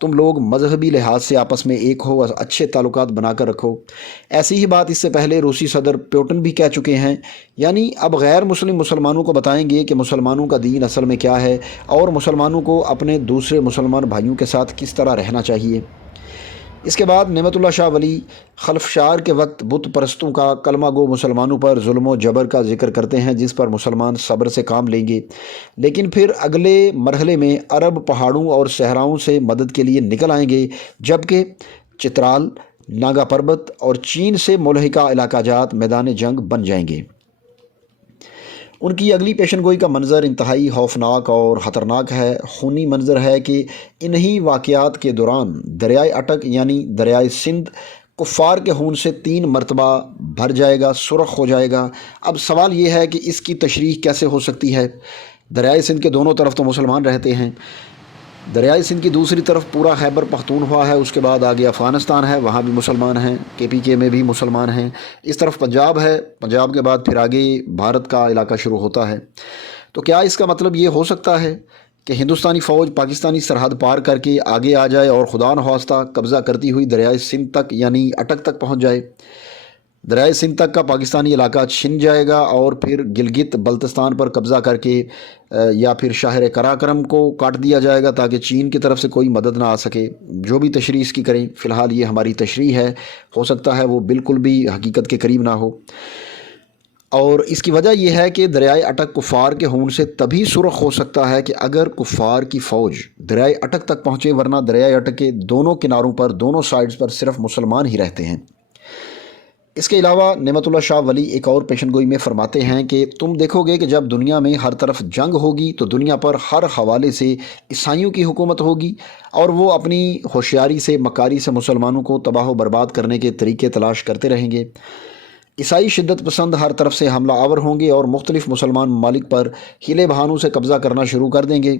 تم لوگ مذہبی لحاظ سے آپس میں ایک ہو اور اچھے تعلقات بنا کر رکھو۔ ایسی ہی بات اس سے پہلے روسی صدر پیوٹن بھی کہہ چکے ہیں، یعنی اب غیر مسلم مسلمانوں کو بتائیں گے کہ مسلمانوں کا دین اصل میں کیا ہے اور مسلمانوں کو اپنے دوسرے مسلمان بھائیوں کے ساتھ کس طرح رہنا چاہیے۔ اس کے بعد نعمت اللہ شاہ ولی خلفشار کے وقت بت پرستوں کا کلمہ گو مسلمانوں پر ظلم و جبر کا ذکر کرتے ہیں، جس پر مسلمان صبر سے کام لیں گے، لیکن پھر اگلے مرحلے میں عرب پہاڑوں اور صحراؤں سے مدد کے لیے نکل آئیں گے، جبکہ چترال، ناگا پربت اور چین سے ملحقہ علاقہ جات میدان جنگ بن جائیں گے۔ ان کی اگلی پیشن گوئی کا منظر انتہائی خوفناک اور خطرناک ہے۔ خونی منظر ہے کہ انہی واقعات کے دوران دریائے اٹک یعنی دریائے سندھ کفار کے خون سے 3 مرتبہ بھر جائے گا، سرخ ہو جائے گا۔ اب سوال یہ ہے کہ اس کی تشریح کیسے ہو سکتی ہے؟ دریائے سندھ کے دونوں طرف تو مسلمان رہتے ہیں، دریائے سندھ کی دوسری طرف پورا خیبر پختونخوا ہے، اس کے بعد آگے افغانستان ہے، وہاں بھی مسلمان ہیں، KPK میں بھی مسلمان ہیں، اس طرف پنجاب ہے، پنجاب کے بعد پھر آگے بھارت کا علاقہ شروع ہوتا ہے۔ تو کیا اس کا مطلب یہ ہو سکتا ہے کہ ہندوستانی فوج پاکستانی سرحد پار کر کے آگے آ جائے اور خدا نخواستہ قبضہ کرتی ہوئی دریائے سندھ تک یعنی اٹک تک پہنچ جائے؟ دریائے سندھ تک کا پاکستانی علاقہ چھن جائے گا اور پھر گلگت بلتستان پر قبضہ کر کے یا پھر شہر قراقرم کو کاٹ دیا جائے گا تاکہ چین کی طرف سے کوئی مدد نہ آ سکے۔ جو بھی تشریح اس کی کریں، فی الحال یہ ہماری تشریح ہے، ہو سکتا ہے وہ بالکل بھی حقیقت کے قریب نہ ہو۔ اور اس کی وجہ یہ ہے کہ دریائے اٹک کفار کے خون سے تبھی سرخ ہو سکتا ہے کہ اگر کفار کی فوج دریائے اٹک تک پہنچے، ورنہ دریائے اٹک کے دونوں کناروں پر، دونوں سائڈز پر صرف مسلمان ہی رہتے ہیں۔ اس کے علاوہ نعمت اللہ شاہ ولی ایک اور پیشن گوئی میں فرماتے ہیں کہ تم دیکھو گے کہ جب دنیا میں ہر طرف جنگ ہوگی تو دنیا پر ہر حوالے سے عیسائیوں کی حکومت ہوگی، اور وہ اپنی ہوشیاری سے، مکاری سے مسلمانوں کو تباہ و برباد کرنے کے طریقے تلاش کرتے رہیں گے۔ عیسائی شدت پسند ہر طرف سے حملہ آور ہوں گے اور مختلف مسلمان ممالک پر ہیلے بہانوں سے قبضہ کرنا شروع کر دیں گے۔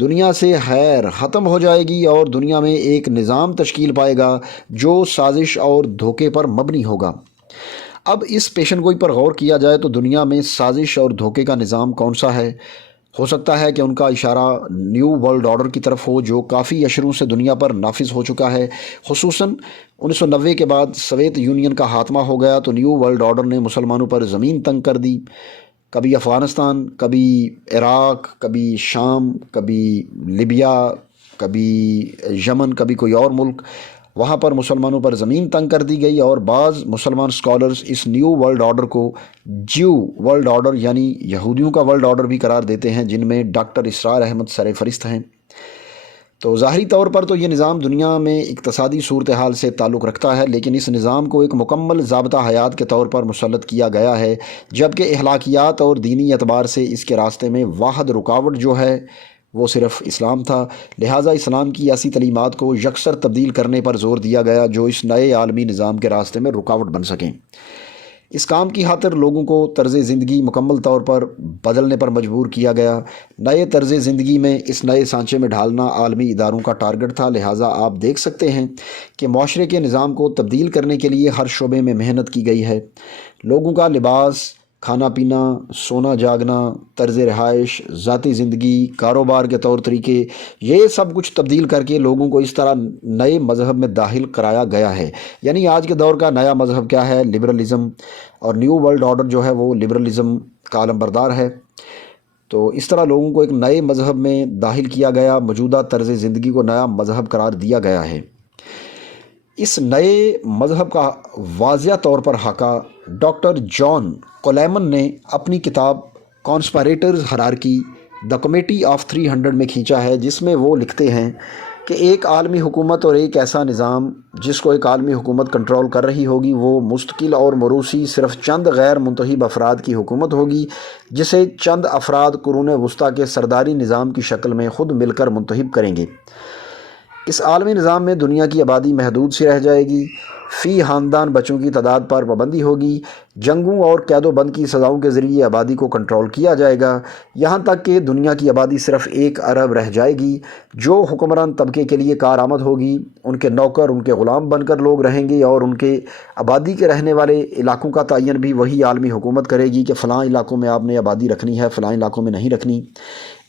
دنیا سے خیر ختم ہو جائے گی اور دنیا میں ایک نظام تشکیل پائے گا جو سازش اور دھوکے پر مبنی ہوگا۔ اب اس پیشن گوئی پر غور کیا جائے تو دنیا میں سازش اور دھوکے کا نظام کون سا ہے؟ ہو سکتا ہے کہ ان کا اشارہ نیو ورلڈ آرڈر کی طرف ہو، جو کافی اشروں سے دنیا پر نافذ ہو چکا ہے۔ خصوصاً 1990 کے بعد سوویت یونین کا خاتمہ ہو گیا تو نیو ورلڈ آرڈر نے مسلمانوں پر زمین تنگ کر دی، کبھی افغانستان، کبھی عراق، کبھی شام، کبھی لیبیا، کبھی یمن، کبھی کوئی اور ملک، وہاں پر مسلمانوں پر زمین تنگ کر دی گئی، اور بعض مسلمان سکالرز اس نیو ورلڈ آرڈر کو جیو ورلڈ آرڈر یعنی یہودیوں کا ورلڈ آرڈر بھی قرار دیتے ہیں، جن میں ڈاکٹر اسرار احمد سر فہرست ہیں۔ تو ظاہری طور پر تو یہ نظام دنیا میں اقتصادی صورتحال سے تعلق رکھتا ہے، لیکن اس نظام کو ایک مکمل ضابطہ حیات کے طور پر مسلط کیا گیا ہے، جبکہ اخلاقیات اور دینی اعتبار سے اس کے راستے میں واحد رکاوٹ جو ہے وہ صرف اسلام تھا۔ لہٰذا اسلام کی ایسی تعلیمات کو یکسر تبدیل کرنے پر زور دیا گیا جو اس نئے عالمی نظام کے راستے میں رکاوٹ بن سکیں۔ اس کام کی خاطر لوگوں کو طرز زندگی مکمل طور پر بدلنے پر مجبور کیا گیا۔ نئے طرز زندگی میں اس نئے سانچے میں ڈھالنا عالمی اداروں کا ٹارگٹ تھا، لہٰذا آپ دیکھ سکتے ہیں کہ معاشرے کے نظام کو تبدیل کرنے کے لیے ہر شعبے میں محنت کی گئی ہے۔ لوگوں کا لباس، کھانا پینا، سونا جاگنا، طرز رہائش، ذاتی زندگی، کاروبار کے طور طریقے، یہ سب کچھ تبدیل کر کے لوگوں کو اس طرح نئے مذہب میں داخل کرایا گیا ہے۔ یعنی آج کے دور کا نیا مذہب کیا ہے؟ لبرلزم، اور نیو ورلڈ آرڈر جو ہے وہ لبرلزم کا علم بردار ہے۔ تو اس طرح لوگوں کو ایک نئے مذہب میں داخل کیا گیا، موجودہ طرز زندگی کو نیا مذہب قرار دیا گیا ہے۔ اس نئے مذہب کا واضح طور پر خاکہ ڈاکٹر جان کولیمن نے اپنی کتاب کانسپائریٹرز ہرارکی دی کمیٹی آف 300 میں کھینچا ہے، جس میں وہ لکھتے ہیں کہ ایک عالمی حکومت اور ایک ایسا نظام جس کو ایک عالمی حکومت کنٹرول کر رہی ہوگی، وہ مستقل اور موروثی صرف چند غیر منتخب افراد کی حکومت ہوگی، جسے چند افراد قرون وسطیٰ کے سرداری نظام کی شکل میں خود مل کر منتخب کریں گے۔ اس عالمی نظام میں دنیا کی آبادی محدود سی رہ جائے گی، فی خاندان بچوں کی تعداد پر پابندی ہوگی، جنگوں اور قید و بند کی سزاؤں کے ذریعے آبادی کو کنٹرول کیا جائے گا، یہاں تک کہ دنیا کی آبادی صرف 1 ارب رہ جائے گی۔ جو حکمران طبقے کے لیے کارآمد ہوگی، ان کے نوکر، ان کے غلام بن کر لوگ رہیں گے، اور ان کے آبادی کے رہنے والے علاقوں کا تعین بھی وہی عالمی حکومت کرے گی کہ فلاں علاقوں میں آپ نے آبادی رکھنی ہے، فلاں علاقوں میں نہیں رکھنی۔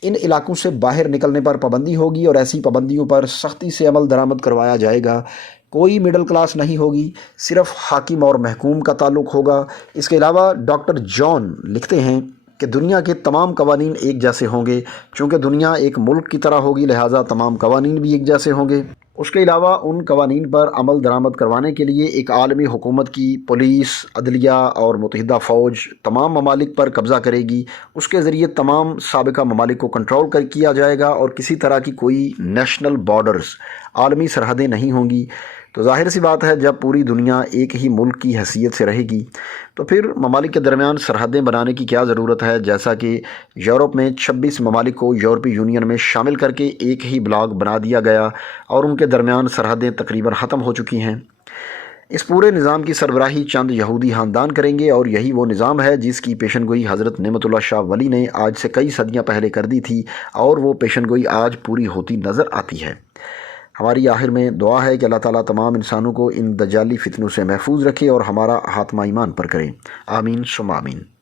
ان علاقوں سے باہر نکلنے پر پابندی ہوگی اور ایسی پابندیوں پر سختی سے عمل درآمد کروایا جائے گا۔ کوئی مڈل کلاس نہیں ہوگی، صرف حاکم اور محکوم کا تعلق ہوگا۔ اس کے علاوہ ڈاکٹر جان لکھتے ہیں کہ دنیا کے تمام قوانین ایک جیسے ہوں گے، چونکہ دنیا ایک ملک کی طرح ہوگی لہٰذا تمام قوانین بھی ایک جیسے ہوں گے۔ اس کے علاوہ ان قوانین پر عمل درآمد کروانے کے لیے ایک عالمی حکومت کی پولیس، عدلیہ اور متحدہ فوج تمام ممالک پر قبضہ کرے گی۔ اس کے ذریعے تمام سابقہ ممالک کو کنٹرول کیا جائے گا اور کسی طرح کی کوئی نیشنل بارڈرز، عالمی سرحدیں نہیں ہوں گی۔ تو ظاہر سی بات ہے جب پوری دنیا ایک ہی ملک کی حیثیت سے رہے گی تو پھر ممالک کے درمیان سرحدیں بنانے کی کیا ضرورت ہے؟ جیسا کہ یورپ میں 26 ممالک کو یورپی یونین میں شامل کر کے ایک ہی بلاک بنا دیا گیا اور ان کے درمیان سرحدیں تقریباً ختم ہو چکی ہیں۔ اس پورے نظام کی سربراہی چند یہودی خاندان کریں گے اور یہی وہ نظام ہے جس کی پیشن گوئی حضرت نعمت اللہ شاہ ولی نے آج سے کئی صدیاں پہلے کر دی تھی اور وہ پیشن گوئی آج پوری ہوتی نظر آتی ہے۔ ہماری آخر میں دعا ہے کہ اللہ تعالیٰ تمام انسانوں کو ان دجالی فتنوں سے محفوظ رکھے اور ہمارا خاتمہ ایمان پر کرے۔ آمین ثم آمین۔